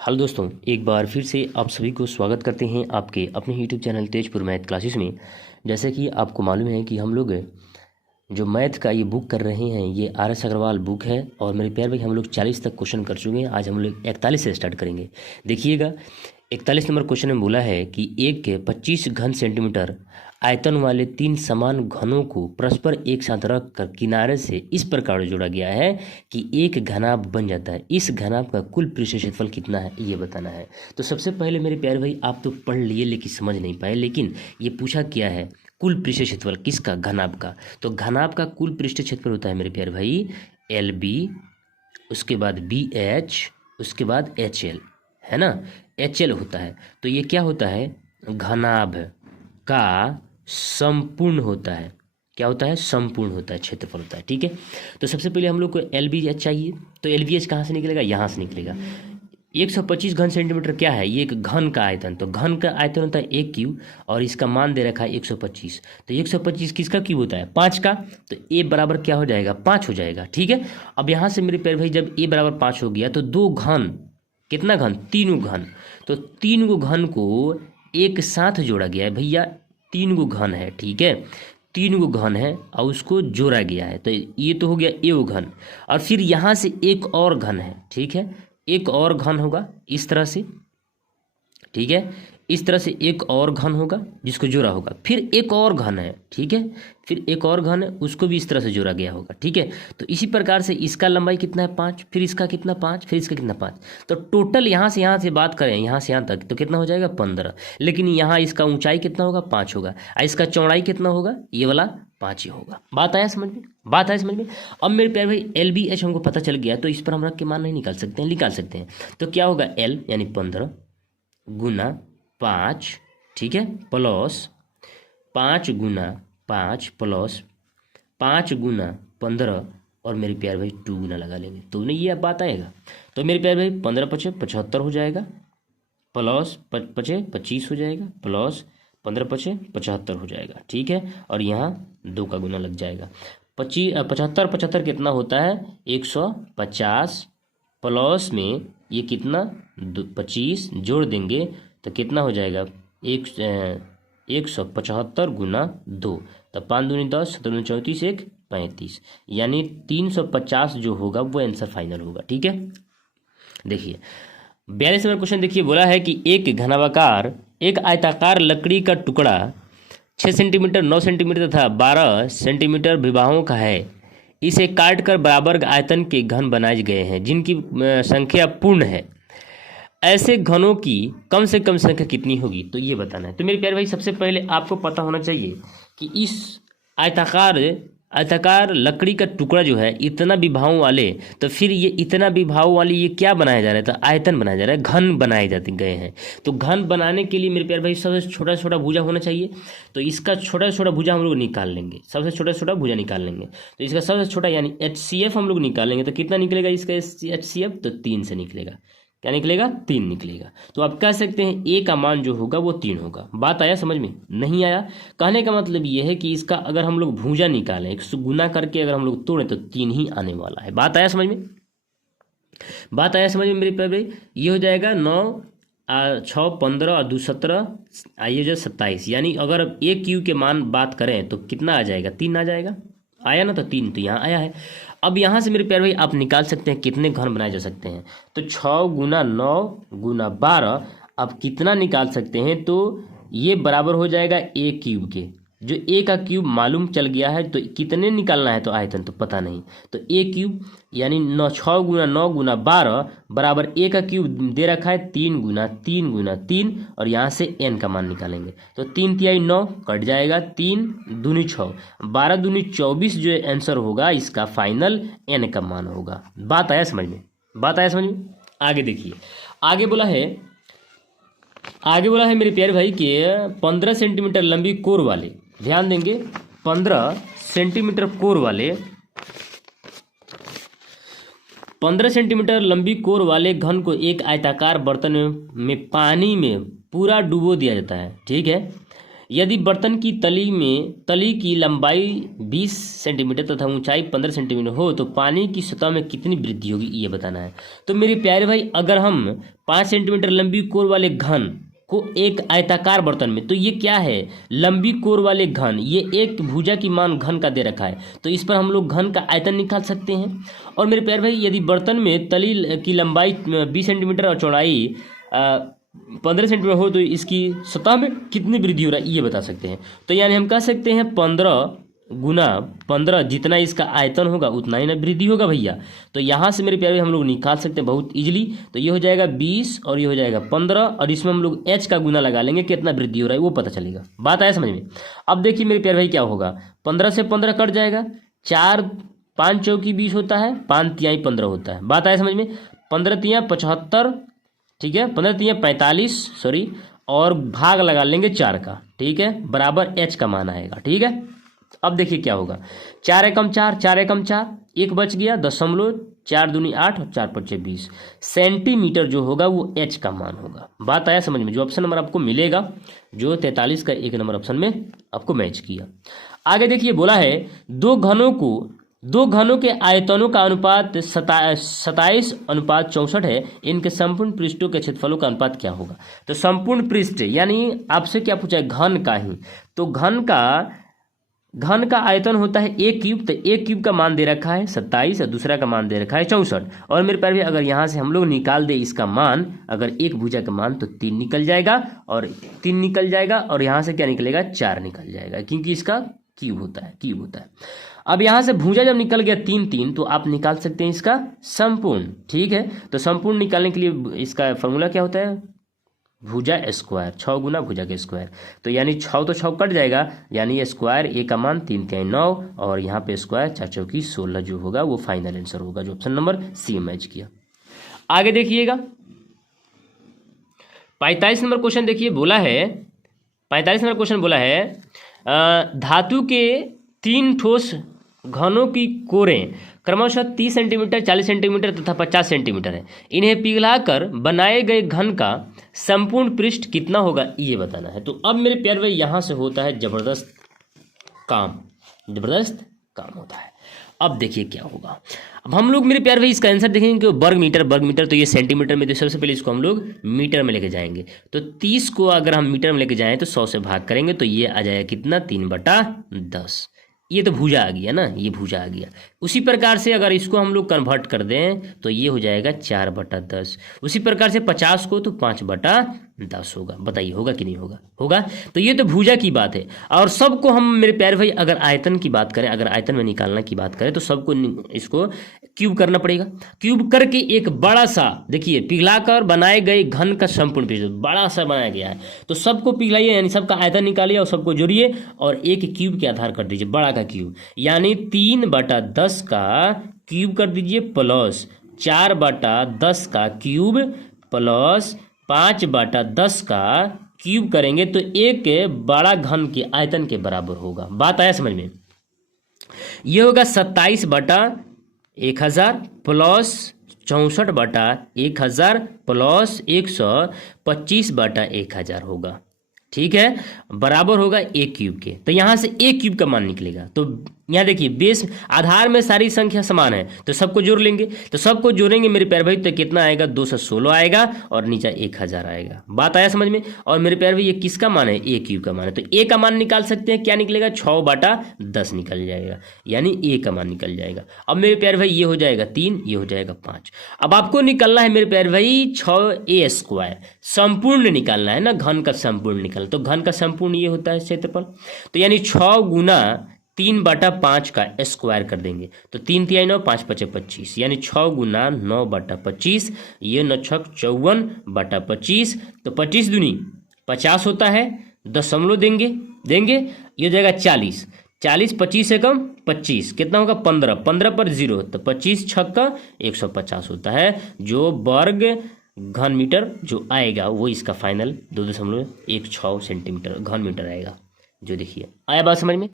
Hello दोस्तों, एक बार फिर से आप सभी को स्वागत करते हैं आपके अपने YouTube channel Tezpur math classes में। जैसे कि आपको मालूम है कि हम लोग जो मैथ का ये बुक कर रहे हैं ये RS अग्रवाल बुक है। और मेरे प्यार भाई, हम लोग 40 तक क्वेश्चन कर चुके हैं। आज हम लोग 41 से स्टार्ट करेंगे। देखिएगा, 41 नंबर क्वेश्चन में बोला है कि एक के 25 घन सेंटीमीटर आयतन वाले 3 समान घनों को परस्पर एक साथ रख कर किनारे से इस प्रकार जोड़ा गया है कि एक घनाभ बन जाता है। इस घनाभ का कुल पृष्ठ क्षेत्रफल कितना है ये बताना है। तो सबसे पहले मेरे प्यारे भाई, आप तो पढ़ लिए लेकिन समझ नहीं पाए। लेकिन ये पूछा क्या है, कुल पृष्ठ क्षेत्रफल किसका, घनाभ का। तो घनाभ का कुल पृष्ठ क्षेत्रफल होता है मेरे प्यारे भाई LB, उसके बाद BH, उसके बाद HL, है ना। HL होता है। तो ये क्या होता है, घनाभ का संपूर्ण होता है। क्या होता है, संपूर्ण होता है, क्षेत्रफल होता है। ठीक है। तो सबसे पहले हम लोग को LBH चाहिए। तो LBH कहाँ से निकलेगा, यहाँ से निकलेगा। 125 घन सेंटीमीटर क्या है, ये एक घन का आयतन। तो घन का आयतन होता है 1 क्यूब और इसका मान दे रखा है 125। तो 125 किसका क्यूब होता है, 5 का। तो A बराबर क्या हो जाएगा, 5 हो जाएगा। ठीक है। अब यहाँ से मेरे प्यारे भाई, जब A बराबर 5 हो गया तो दो घन, कितना घन, 3 घन। तो 3 घन को एक साथ जोड़ा गया है भैया। 3 घन है, ठीक है, 3 घन है और उसको जोड़ा गया है। तो ये तो हो गया A घन। और फिर यहाँ से एक और घन है, ठीक है, एक और घन होगा इस तरह से, ठीक है, इस तरह से एक और घन होगा जिसको जोड़ा होगा। फिर एक और घन है, ठीक है, फिर एक और घन है, उसको भी इस तरह से जोड़ा गया होगा। ठीक है। तो इसी प्रकार से इसका लंबाई कितना है, 5, फिर इसका कितना 5, फिर इसका कितना 5। तो टोटल यहाँ से बात करें, यहाँ से यहाँ तक तो कितना हो जाएगा 15। लेकिन यहाँ इसका ऊंचाई कितना होगा, 5 होगा। और इसका चौड़ाई कितना होगा, ये वाला 5 ही होगा। बात आया समझ में, बात आया समझ में। अब मेरे प्यारे भाई LBH हमको पता चल गया, तो इस पर हम रख के मान नहीं निकाल सकते हैं, निकाल सकते हैं। तो क्या होगा, L यानी 15 गुना 5, ठीक है, प्लस 5 गुना 5 प्लस 5 गुना 15 और मेरे प्यारे भाई 2 गुना लगा लेंगे तो नहीं, ये अब बात आएगा। तो मेरे प्यारे भाई 15 पचे 75 हो जाएगा, प्लस पचे 25 हो जाएगा, प्लस 15 पचे 75 हो जाएगा। ठीक है। और यहाँ 2 का गुना लग जाएगा। 75 कितना होता है, 150, प्लस में ये कितना 25 जोड़ देंगे तो कितना हो जाएगा, 175 गुना 2। तो 5 दूनी 10, 7 दूनी 34, 1 35, यानी 350 जो होगा वो आंसर फाइनल होगा। ठीक है। देखिए 42 नंबर क्वेश्चन, देखिए बोला है कि एक घनाभाकार एक आयताकार लकड़ी का टुकड़ा 6 सेंटीमीटर 9 सेंटीमीटर तथा 12 सेंटीमीटर विबाहों का है। इसे काट कर बराबर आयतन के घन बनाए गए हैं जिनकी संख्या पूर्ण है। ऐसे घनों की कम से कम संख्या कितनी होगी, तो ये बताना है। तो मेरे प्यारे भाई, सबसे पहले आपको पता होना चाहिए कि इस आयताकार लकड़ी का टुकड़ा जो है इतना विभागों वाले, तो फिर ये इतना विभागों वाली ये क्या बनाया जा रहा है, तो आयतन बनाया जा रहा है, घन बनाए जाते गए हैं। तो घन बनाने के लिए मेरे प्यारे भाई सबसे छोटा छोटा भुजा होना चाहिए। तो इसका छोटा छोटा भुजा हम लोग निकाल लेंगे, सबसे छोटा छोटा भुजा निकाल लेंगे। तो इसका सबसे छोटा यानी HCF हम लोग निकालेंगे। तो कितना निकलेगा इसका HCF, तो 3 से निकलेगा। क्या निकलेगा, 3 निकलेगा। तो आप कह सकते हैं A का मान जो होगा वो 3 होगा। बात आया समझ में, नहीं आया। कहने का मतलब ये है कि इसका अगर हम लोग भुजा निकालें, 100 गुना करके अगर हम लोग तोड़ें तो 3 ही आने वाला है। बात आया समझ में, बात आया समझ में मेरे प्यारे। ये हो जाएगा 9 6 15 और 2 17, आइए जो 27, यानी अगर A Q के मान बात करें तो कितना आ जाएगा, 3 आ जाएगा। आया ना, तो 3 तो यहाँ आया है। अब यहाँ से मेरे प्यारे भाई आप निकाल सकते हैं कितने घन बनाए जा सकते हैं। तो 6 गुना 9 गुना 12, अब कितना निकाल सकते हैं, तो ये बराबर हो जाएगा A क्यूब के। जो A का क्यूब मालूम चल गया है, तो कितने निकालना है, तो आयतन तो पता नहीं। तो A क्यूब यानी 6 गुना 9 गुना 12 बराबर A का क्यूब दे रखा है 3 गुना 3 गुना 3, और यहाँ से N का मान निकालेंगे। तो 3 तिहाई 9 कट जाएगा, 3 दूनी 6, 12 दूनी 24 जो आंसर होगा इसका फाइनल N का मान होगा। बात आया समझ में, बात आया समझ में। आगे देखिए, आगे बोला है मेरे प्यारे भाई कि 15 सेंटीमीटर लंबी कोर वाले, ध्यान देंगे, 15 सेंटीमीटर कोर वाले, 15 सेंटीमीटर लंबी कोर वाले घन को एक आयताकार बर्तन में पानी में पूरा डुबो दिया जाता है। ठीक है। यदि बर्तन की तली की लंबाई 20 सेंटीमीटर तथा ऊंचाई 15 सेंटीमीटर हो तो पानी की सतह में कितनी वृद्धि होगी, ये बताना है। तो मेरे प्यारे भाई, अगर हम 5 सेंटीमीटर लंबी कोर वाले घन को एक आयताकार बर्तन में, तो ये क्या है, लंबी कोर वाले घन, ये एक भुजा की मान घन का दे रखा है, तो इस पर हम लोग घन का आयतन निकाल सकते हैं। और मेरे प्यारे भाई, यदि बर्तन में तली की लंबाई 20 सेंटीमीटर और चौड़ाई 15 सेंटीमीटर हो तो इसकी सतह में कितनी वृद्धि हो रहा है, ये बता सकते हैं। तो यानी हम कह सकते हैं 15 गुना 15, जितना इसका आयतन होगा उतना ही ना वृद्धि होगा भैया। तो यहाँ से मेरे प्यारे हम लोग निकाल सकते हैं बहुत इजीली। तो ये हो जाएगा 20 और ये हो जाएगा 15, और इसमें हम लोग h का गुना लगा लेंगे, कितना वृद्धि हो रहा है वो पता चलेगा। बात आया समझ में। अब देखिए मेरे प्यारे भाई क्या होगा, 15 से 15 कट जाएगा, 4 5 चौकी 20 होता है, 5 तिहाई 15 होता है। बात आया समझ में। 15 तिहाई 75, ठीक है, 15 तिहाई 45, सॉरी, और भाग लगा लेंगे 4 का, ठीक है, बराबर h का मान आएगा, ठीक है। अब देखिए क्या होगा, 4 एकम 4, 4 एकम 4, 1 बच गया, 4 दूनी 8 और 4 पच्चे 20 सेंटीमीटर जो होगा वो h का मान होगा। बात आया समझ में। जो ऑप्शन नंबर आपको मिलेगा, जो 43 का 1 नंबर ऑप्शन में आपको मैच किया। आगे देखिए बोला है दो घनों के आयतनों का अनुपात 27:64 है, इनके संपूर्ण पृष्ठों के क्षेत्रफलों का अनुपात क्या होगा। तो संपूर्ण पृष्ठ यानी आपसे क्या पूछा है, घन का ही। तो घन का आयतन होता है a क्यूब, तो a क्यूब का मान दे रखा है 27 और दूसरा का मान दे रखा है 64। और मेरे प्यारे अगर यहाँ से हम लोग निकाल दे इसका मान, अगर एक भुजा का मान, तो 3 निकल जाएगा, और 3 निकल जाएगा, और यहाँ से क्या निकलेगा, 4 निकल जाएगा, क्योंकि इसका क्यूब होता है। अब यहाँ से भुजा जब निकल गया 3 तो आप निकाल सकते हैं इसका संपूर्ण, ठीक है। तो संपूर्ण निकालने के लिए इसका फॉर्मूला क्या होता है, भुजा स्क्वायर, 6 गुना भुजा के स्क्वायर। तो यानी 6 तो 6 कट जाएगा, यानी स्क्वायर a का मान 3 तिहाई 9, और यहाँ पे स्क्वायर 4 चौकी 16 जो होगा वो फाइनल आंसर होगा, जो ऑप्शन नंबर सी मैच किया। आगे देखिएगा 45 नंबर क्वेश्चन देखिए, बोला है 45 नंबर क्वेश्चन बोला है धातु के 3 ठोस घनों की कोरें क्रमशः 30 सेंटीमीटर, 40 सेंटीमीटर तथा 50 सेंटीमीटर है। इन्हें पिघलाकर बनाए गए घन का संपूर्ण पृष्ठ कितना होगा, ये बताना है। तो अब मेरे प्यारे भाई यहाँ से होता है जबरदस्त काम होता है। अब देखिए क्या होगा, अब हम लोग मेरे प्यारे भाई इसका आंसर देखेंगे कि वर्ग मीटर, तो ये सेंटीमीटर में, तो सबसे पहले इसको हम लोग मीटर में लेके जाएंगे। तो 30 को अगर हम मीटर में लेके जाएं तो 100 से भाग करेंगे, तो ये आ जाएगा कितना, 3/10। ये तो भुजा आ गया ना, ये भुजा आ गया। उसी प्रकार से अगर इसको हम लोग कन्वर्ट कर दें तो ये हो जाएगा 4/10। उसी प्रकार से 50 को तो 5/10 होगा। बताइए होगा कि नहीं होगा। तो ये तो भुजा की बात है। और सबको हम मेरे प्यारे भाई अगर आयतन की बात करें, अगर आयतन में निकालना की बात करें, तो सबको इसको क्यूब करना पड़ेगा। क्यूब करके एक बड़ा सा, देखिए पिघलाकर बनाए गए घन का संपूर्ण पृष्ठ बड़ा सा बनाया गया है, तो सबको पिघलाइए, यानी सबका आयतन निकालिए और सबको जोड़िए, और एक क्यूब के आधार कर दीजिए, बड़ा का क्यूब, यानी 3/10 का क्यूब कर दीजिए, प्लस 4/10 का क्यूब, प्लस 5/10 का क्यूब करेंगे तो एक बड़ा घन के आयतन के बराबर होगा। बात आया समझ में। यह होगा 27/1000 प्लस 64/1000 प्लस 125/1000 होगा, ठीक है, बराबर होगा a क्यूब के। तो यहाँ से a क्यूब का मान निकलेगा। तो यहाँ देखिए बेस आधार में सारी संख्या समान है, तो सबको जोड़ लेंगे, तो सबको जोड़ेंगे मेरे प्यारे भाई तो कितना आएगा, 216 आएगा, और नीचे 1000 आएगा। बात आया समझ में। और मेरे प्यारे भाई ये किसका मान है, a क्यूब का मान है। तो a का मान निकाल सकते हैं, क्या निकलेगा, 6/10 निकल जाएगा, यानी a का मान निकल जाएगा। अब मेरे प्यारे भाई ये हो जाएगा 3, ये हो जाएगा 5। अब आपको निकालना है मेरे प्यारे भाई 6a² संपूर्ण निकालना है ना, घन का संपूर्ण निकालना। तो घन का संपूर्ण ये होता है क्षेत्रफल, तो यानी 6 गुना 3/5 का स्क्वायर कर देंगे, तो 3 तिहाई 9, 5 पचे 25, यानी 6 गुना 9/25, ये 9 छक 54/25, तो 25 दूनी 50 होता है, दशमलव देंगे, ये हो जाएगा 40, 25 से कम 25 कितना होगा, 15 पर 0, तो 25 छक्का 150 होता है, जो वर्ग घन मीटर जो आएगा वो इसका फाइनल 2.16 सेंटीमीटर घन मीटर आएगा। जो देखिए आया बात समझ में।